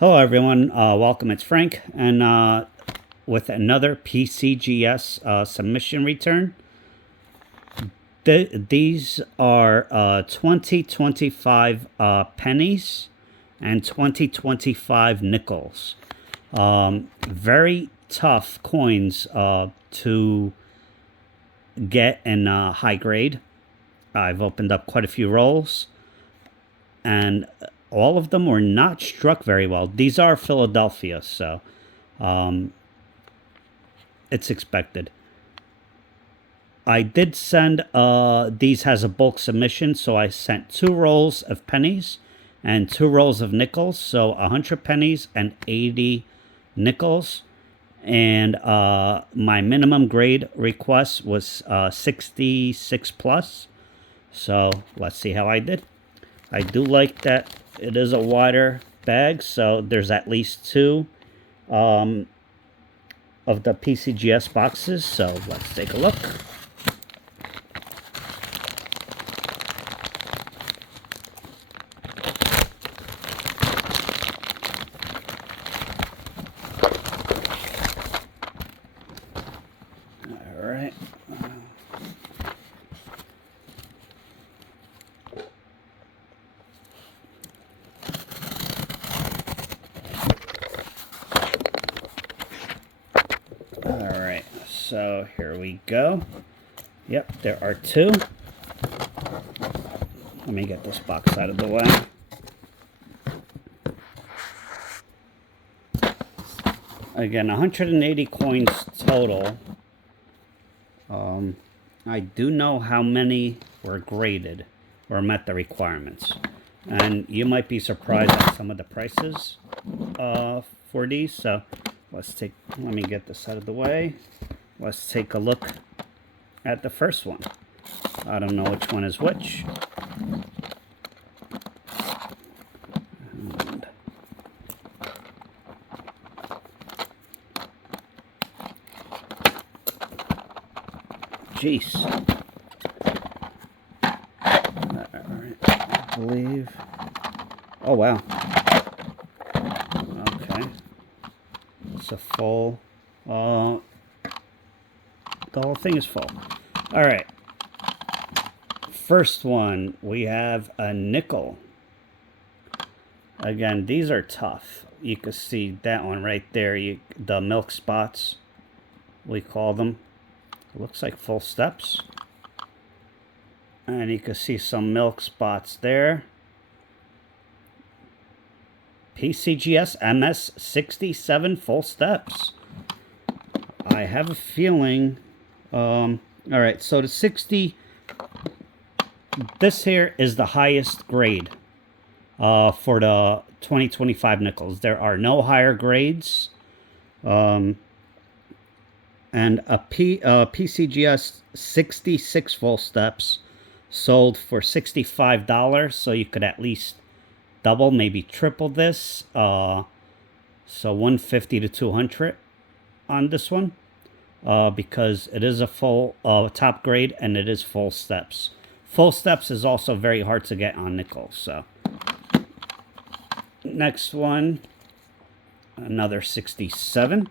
Hello, everyone. Welcome. It's Frank, and with another PCGS submission return. These are 2025 pennies and 2025 nickels. Very tough coins to get in high grade. I've opened up quite a few rolls, and all of them were not struck very well. These are Philadelphia, so it's expected. I did send, these has a bulk submission, so I sent 2 rolls of pennies and 2 rolls of nickels, so 100 pennies and 80 nickels. And my minimum grade request was 66 plus. So let's see how I did. I do like that it is a wider bag, so there's at least 2 of the PCGS boxes. So let's take a look. All right. Alright, so here we go. Yep, there are 2. Let me get this box out of the way. Again, 180 coins total. I do know how many were graded or met the requirements. And you might be surprised at some of the prices for these. So let me get this out of the way. Let's take a look at the first one. I don't know which one is which. And jeez. Alright, I believe. Oh, wow. Okay. It's a full, the whole thing is full. All right. First one, we have a nickel. Again, these are tough. You can see that one right there. The milk spots, we call them. It looks like full steps. And you can see some milk spots there. PCGS MS 67 full steps. I have a feeling. All right, so the 60. This here is the highest grade for the 2025 nickels. There are no higher grades. And a PCGS 66 full steps sold for $65, so you could at least double, maybe triple this. So 150 to 200 on this one, because it is a full top grade and it is full steps. Full steps is also very hard to get on nickel. So next one, another 67.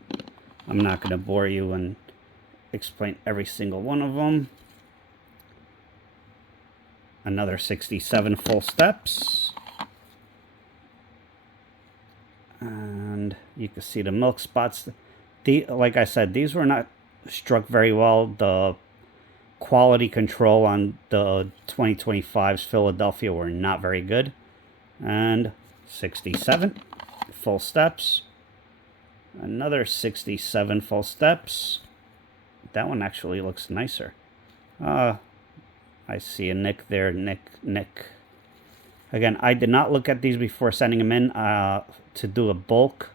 I'm not going to bore you and explain every single one of them. Another 67 full steps. And you can see the milk spots. Like I said, these were not struck very well. The quality control on the 2025's Philadelphia were not very good. And 67 full steps. Another 67 full steps. That one actually looks nicer. I see a nick there. Nick. Again, I did not look at these before sending them in. To do a bulk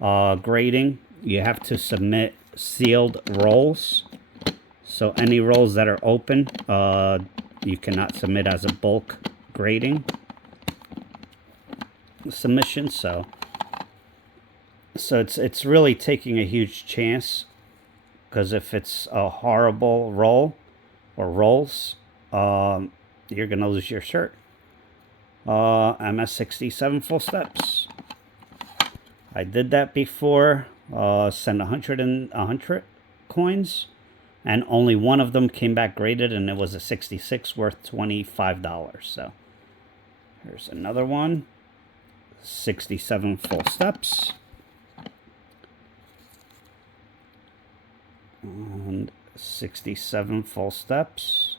grading, you have to submit sealed rolls. So any rolls that are open, you cannot submit as a bulk grading submission. So it's really taking a huge chance, because if it's a horrible roll or rolls, you're gonna lose your shirt. MS 67 full steps. I did that before. Sent 100 coins, and only one of them came back graded, and it was a 66 worth $25. So here's another one. 67 full steps. And 67 full steps.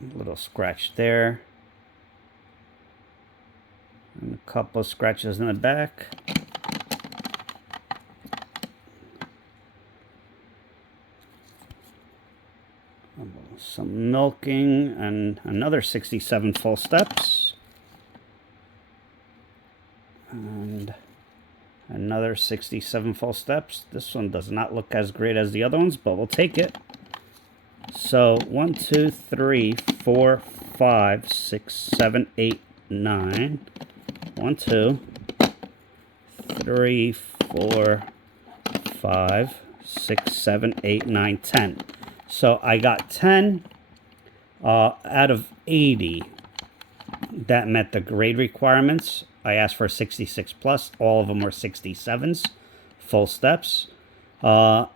A little scratch there. And a couple of scratches in the back. Some milking and another 67 full steps. And another 67 full steps. This one does not look as great as the other ones, but we'll take it. So 1, 2, 3, 4, 5, 6, 7, 8, 9. 1, 2, 3, 4, 5, 6, 7, 8, 9, 10. So I got 10 out of 80 that met the grade requirements. I asked for 66 plus. All of them were 67s, full steps. And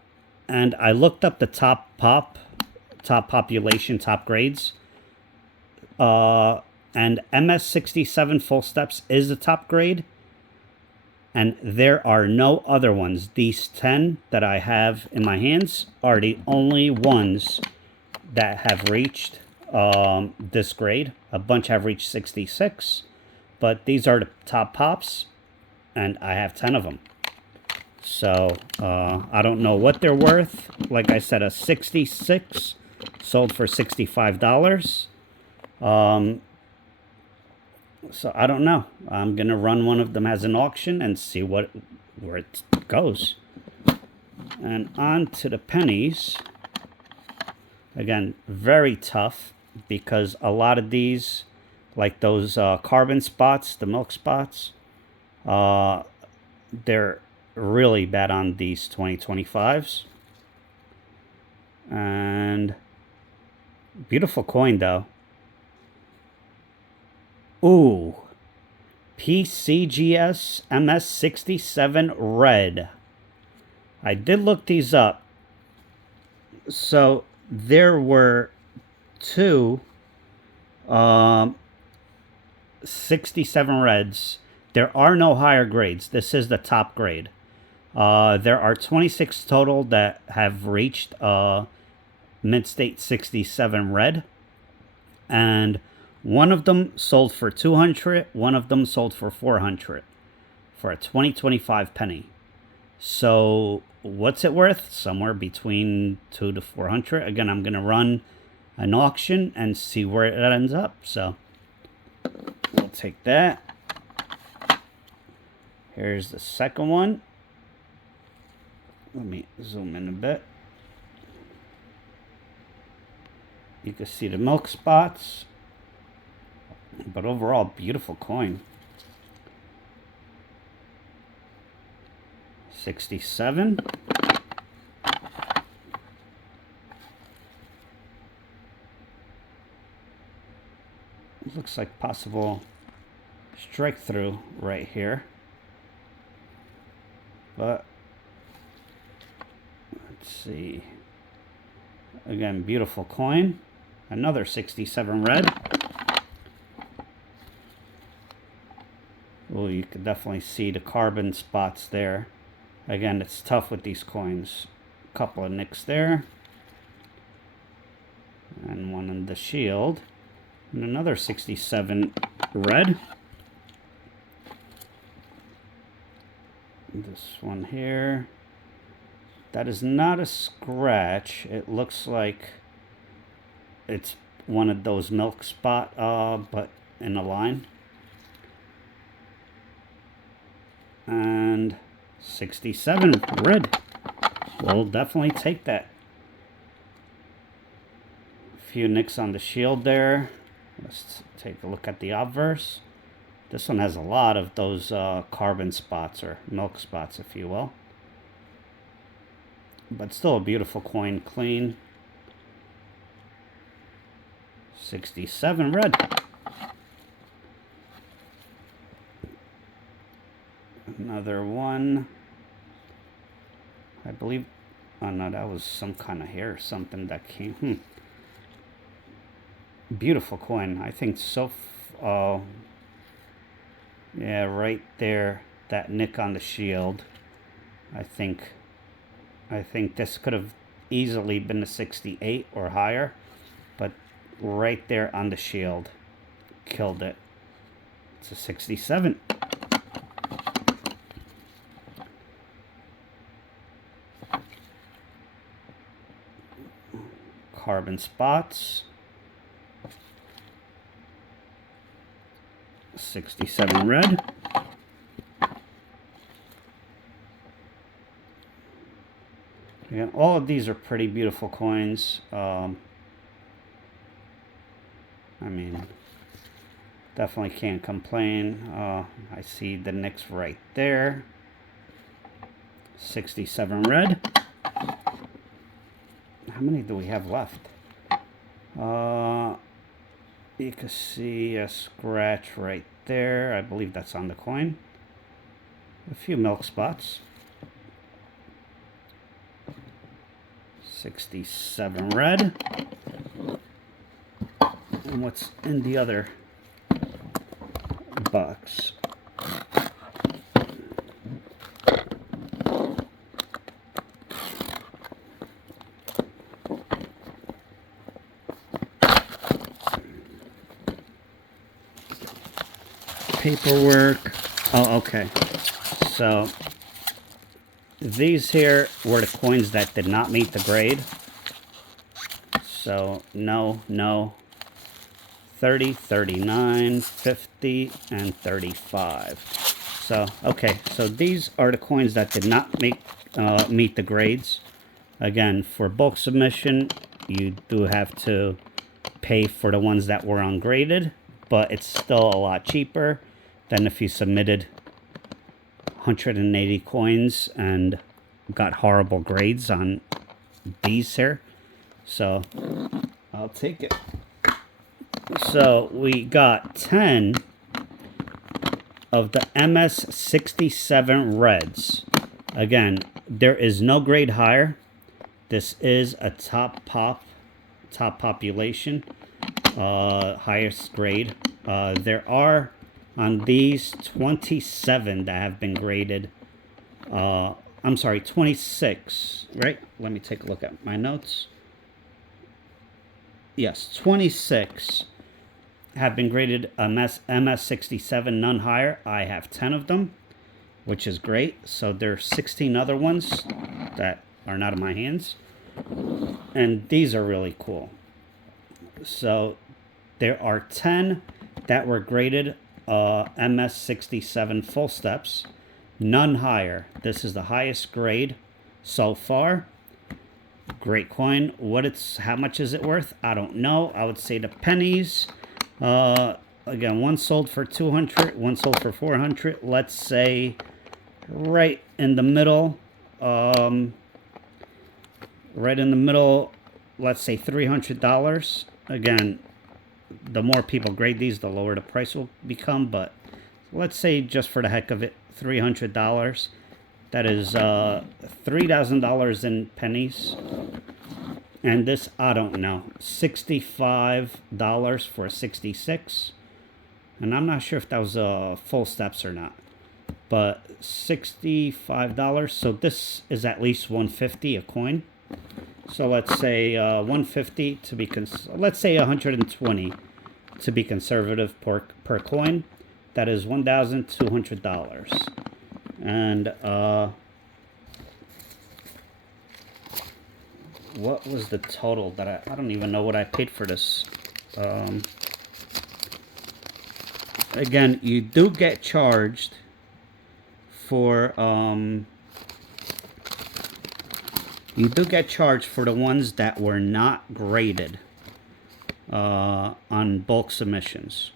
I looked up the top population, top grades. And MS 67 full steps is the top grade. And there are no other ones. These 10 that I have in my hands are the only ones that have reached this grade. A bunch have reached 66. But these are the top pops. And I have 10 of them. So I don't know what they're worth. Like I said, a 66 sold for $65. So I don't know. I'm going to run one of them as an auction and see where it goes. And on to the pennies. Again, very tough because a lot of these, like those carbon spots, the milk spots, they're really bad on these 2025s. And beautiful coin though. Ooh, PCGS MS67 red. I did look these up. So there were two 67 reds. There are no higher grades. This is the top grade. There are 26 total that have reached Mint State 67 red. And one of them sold for 200, one of them sold for 400 for a 2025 penny. So what's it worth? Somewhere between 200 to 400. Again, I'm going to run an auction and see where it ends up. So we'll take that. Here's the second one. Let me zoom in a bit. You can see the milk spots. But overall, beautiful coin. 67. Looks like possible strike through right here. But let's see. Again, beautiful coin. Another 67 red. Oh, you can definitely see the carbon spots there. Again, it's tough with these coins. A couple of nicks there. And one in the shield. And another 67 red. This one here. That is not a scratch. It looks like it's one of those milk spot, but in a line. And 67 red. We'll definitely take that. A few nicks on the shield there. Let's take a look at the obverse. This one has a lot of those carbon spots, or milk spots, if you will. But still a beautiful coin, clean. 67 red. Another one. I believe, oh no, that was some kind of hair or something that came. Beautiful coin. I think so. Yeah, right there, that nick on the shield. I think this could have easily been a 68 or higher, but right there on the shield killed it. It's a 67. Carbon spots. 67 red. Again, all of these are pretty beautiful coins. I mean, definitely can't complain. I see the nicks right there. 67 red. How many do we have left? You can see a scratch right there. I believe that's on the coin. A few milk spots. 67 red. And what's in the other box? Paperwork. Oh, okay. So these here were the coins that did not meet the grade. So no, 30, 39, 50, and 35. So, okay, so these are the coins that did not meet the grades. Again, for bulk submission, you do have to pay for the ones that were ungraded, but it's still a lot cheaper than if you submitted 180 coins and got horrible grades on these here. So I'll take it. So we got 10 of the MS67 reds. Again, there is no grade higher. This is a top population, highest grade. There are on these 27 that have been graded. I'm sorry, 26, right? Let me take a look at my notes. Yes, 26 have been graded MS67, none higher. I have 10 of them, which is great. So there's 16 other ones that are not in my hands. And these are really cool. So there are 10 that were graded MS67 full steps, none higher. This is the highest grade so far. Great coin. How much is it worth? I don't know. I would say the pennies. Again, one sold for 200, one sold for 400. Let's say right in the middle. Right in the middle. Let's say $300. Again, the more people grade these, the lower the price will become. But let's say just for the heck of it, $300. That is $3,000 in pennies. And this, I don't know, $65 for a 66. And I'm not sure if that was full steps or not. But $65. So this is at least $150 a coin. So let's say $150 to be let's say $120 to be conservative per coin. That is $1,200. And what was the total that I don't even know what I paid for this. Again, you do get charged for the ones that were not graded on bulk submissions.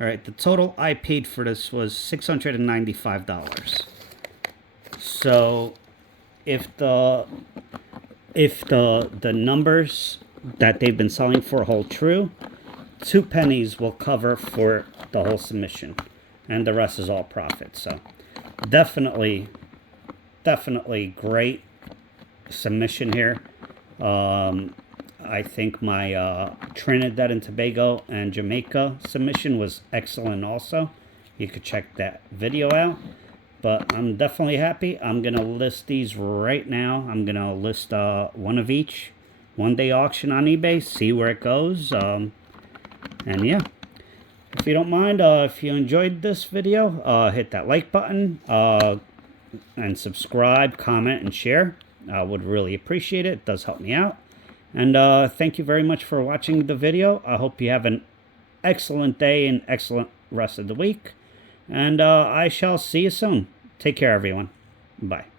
All right, the total I paid for this was $695. So if the numbers that they've been selling for hold true, 2 pennies will cover for the whole submission, and the rest is all profit. So definitely great submission here. I think my Trinidad and Tobago and Jamaica submission was excellent also. You could check that video out. But I'm definitely happy. I'm going to list these right now. I'm going to list one of each. One-day auction on eBay. See where it goes. And yeah. If you don't mind, if you enjoyed this video, hit that like button. And subscribe, comment, and share. I would really appreciate it. It does help me out. And thank you very much for watching the video. I hope you have an excellent day and excellent rest of the week. And I shall see you soon. Take care, everyone. Bye.